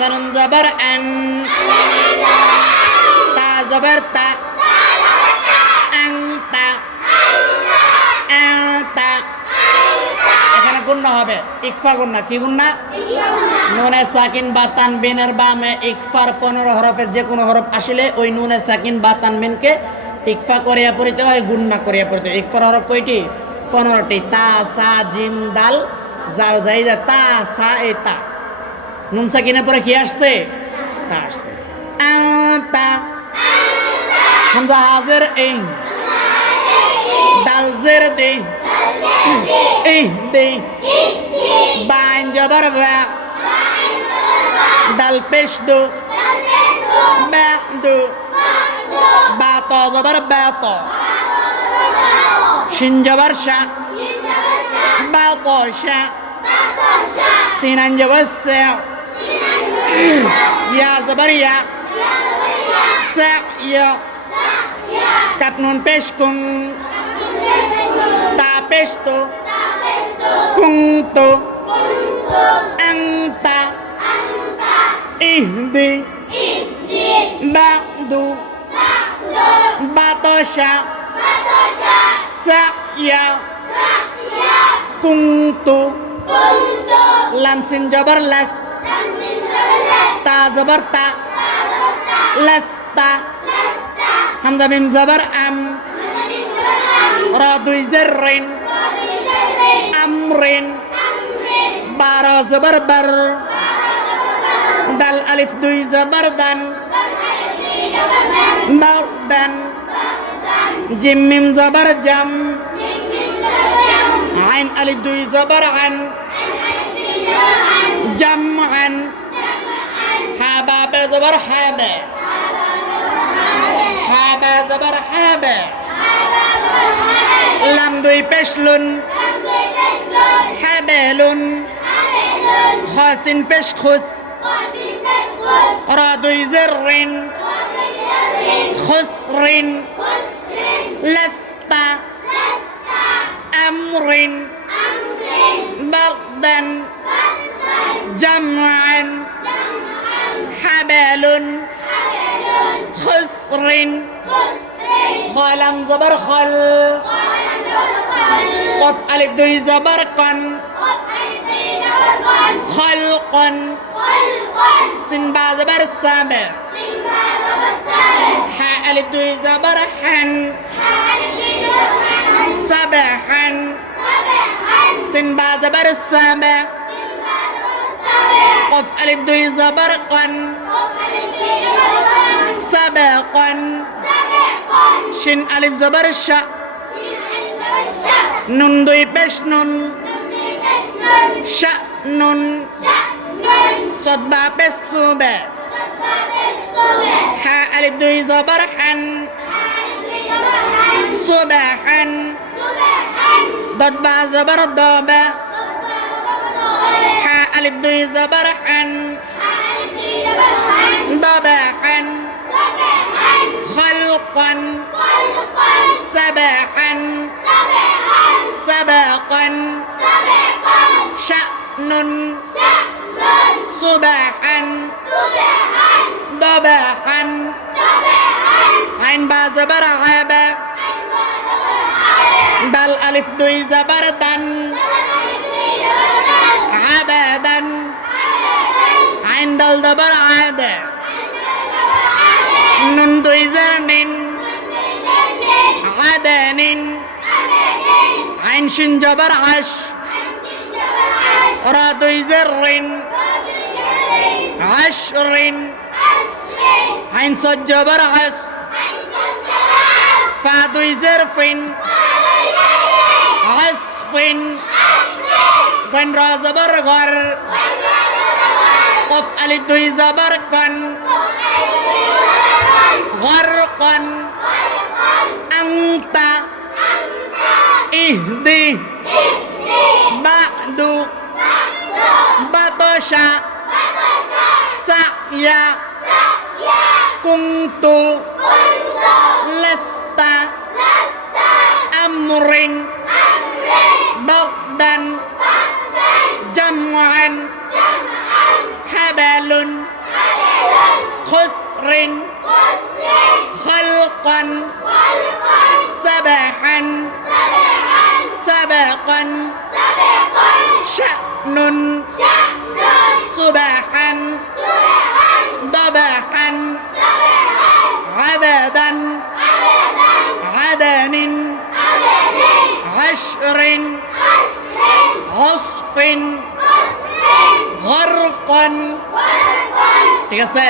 গানুন জবর আন। তা জবর তা। আংতা আংতা এখানে গুন্না হবে। ইকফা গুন্না কি গুন্না নুনে সাকিন বা তানবিনের বামে ইকফার পনেরো হরফের যে কোনো হরফ আসলে ওই নুনে সাকিন বা তানবিনকে ইকফা করিয়া পড়িতে হয় গুন্না করিয়া পড়িতে হয়। ইকফার হরফ কয়টি? পনেরোটি। তা, সা, জিম, দাল, জাল, জাইদা। তা, সা, এ, তা। নুন সাকিনের পরে কি আসছে? তা আসছে। হামজা হাজের এই। দাল জের দে। এই দে। বাইন জবর বা। দাল পেশ দো। বা দো। বা ত জবর বা ত। শিন জবর শা। বা ত শা। সিনান জবর Ya Zabaria ya. Sakya Kap nun pesh kun Ta pesh tu Anta Ihdi. Ba'du Batosha saya, Kung Lamsin jabarlas. Lamsin jabar las. لس تا زبر تا لست حمزة بن زبر أم را دوي زرين أمرين বারো জবর বর দাল আলিফ দুই জবর দান দান জিম মিম জবর জাম আইন আলিফ দুই জবর আন জাম আন হাবা বে জবর হাবে হাবা জবর হাবে লাম দুই পেশলুন হাবেলুন خاسن بشخص رادوي زرين خسرين لست أمر بردا جمعا حبل خسر خلم زبر خل قف ألف دوي زبر قن خلقا سنبا زبر السابع حاء ألف دوي زبر حن سبحا سنبا زبر السابع قف ألف دي زبرقا. سباقا شن ألف زبرشا نون دوي بش نون شأن صد با بس سوبا حا ألف دوي زبرحا صباحا ضد با زبر ألف ب زبرحا ضباحا خلقا. سباحا سباقا شأن. صباحا ضباحا عين با زبرعابا بل ألف دوي زبرتن أبدا عند الدبر عادة منذ ضيزر من عدن عن شنجبر عش. راد زر. عشر. عن صد جبر عس فادي زرف. عصف. গন র জবর গর। কফ আলিফ দুই জবর কন। গর কন। আংতা। ইহদি। বাদু। বাতশা সায়া কুন্তু lesta amrin bagdan جمعا. حبل. خسر. خلقا. سباحا سباقا شأن. سباحا ضباحا عبدا. عدن. عشر. عصف. ঠিক আছে?